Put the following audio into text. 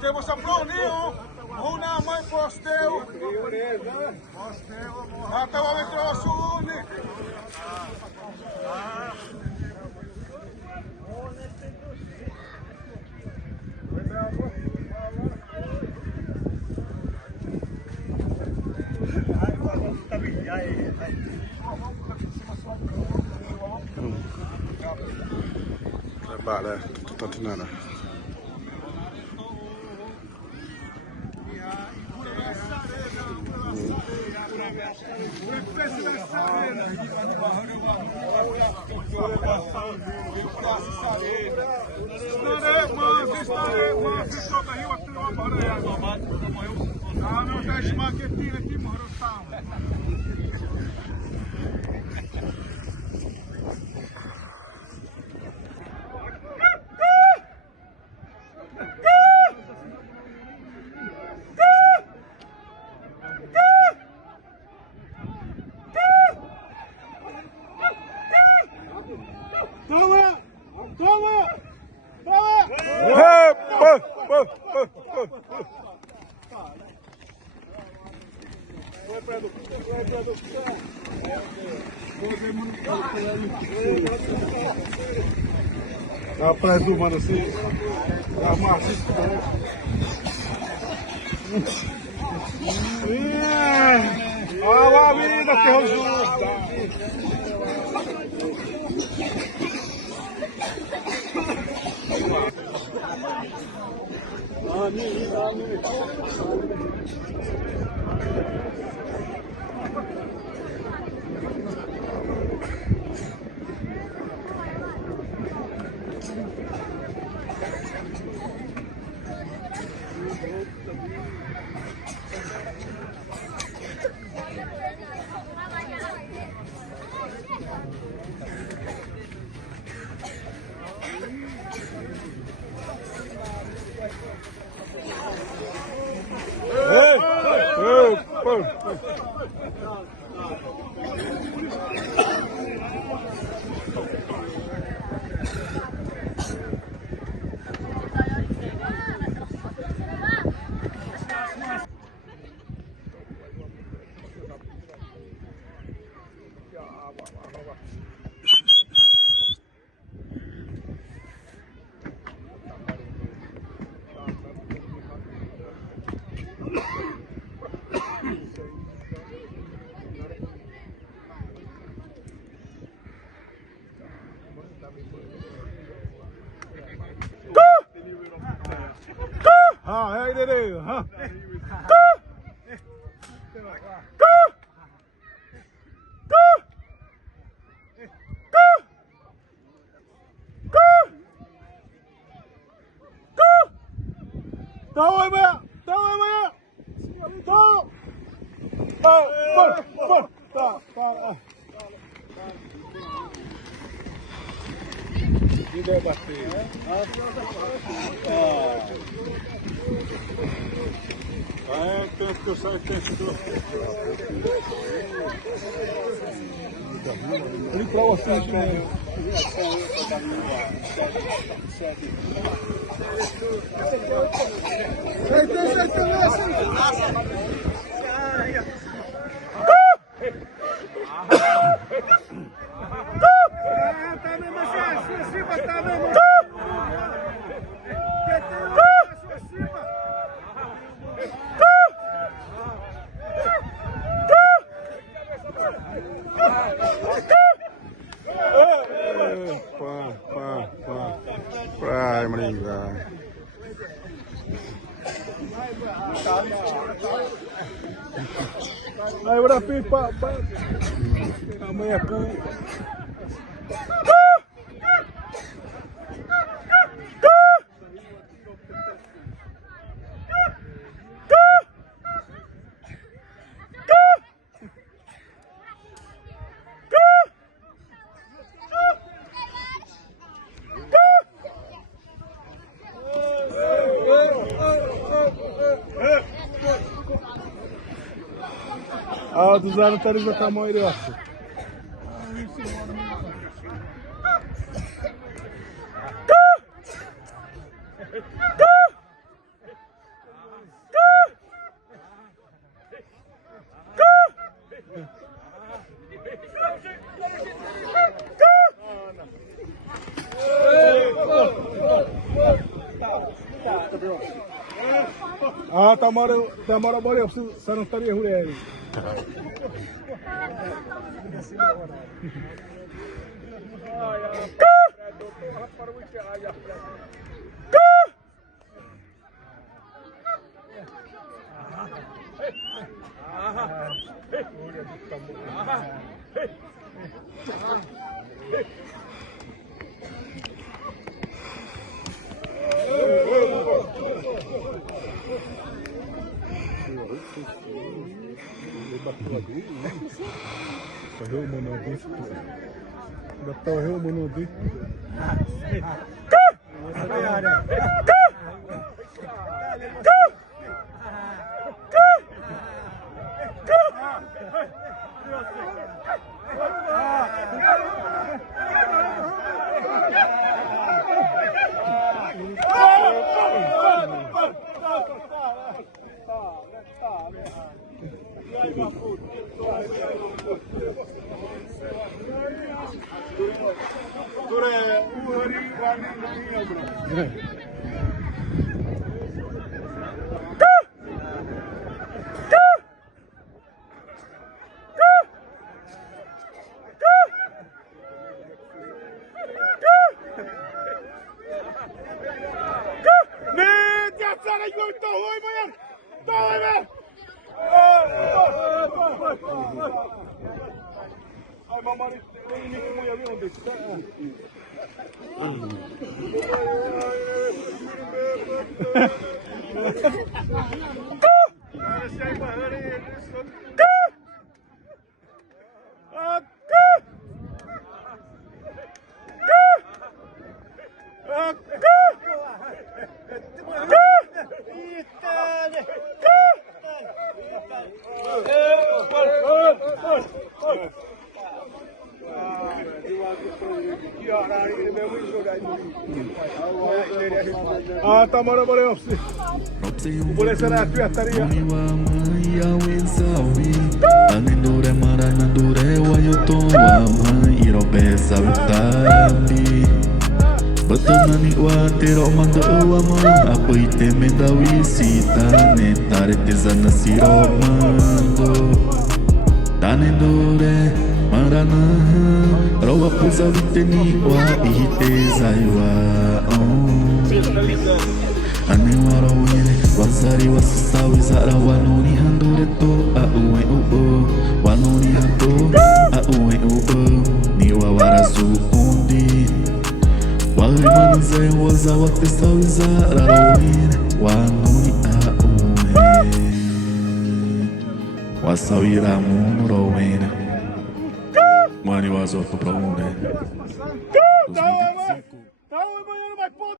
Temos a Bruninho, una mãe posteu. Até o metroço único. Vale, tutto nada. Rapaz, do mano, assim, armasse isso. Olha a vida que eu justo. Hey, did huh? Tanto que eu saio ele prova assim, né? Vai, Maringa. Aí, bora pipa. Amanhã é pu. A dos anos tá de tamanho dele, ó. Ah, tamara boleh sarang tari hure. Ah, tamara boleh opsi. Boleh sana tu ya tari ya. Anendure maranandure wayoto wamai irobesa utabi. Betonani watero mando wama apa ite menda wisita netare tezana siromando. Tanendure marana roa pusa viteni wa ihite zaiwa. Anewaro wene wasari wasasawi zara wanoni handure to a uwe wanoni hando a uwe niwa warazu undi wali manze waza wasasawi zara wene wanoni a uwe wasawira munuro wene Mani wazo pro pra um, né? Tá, amanhã não vai pôr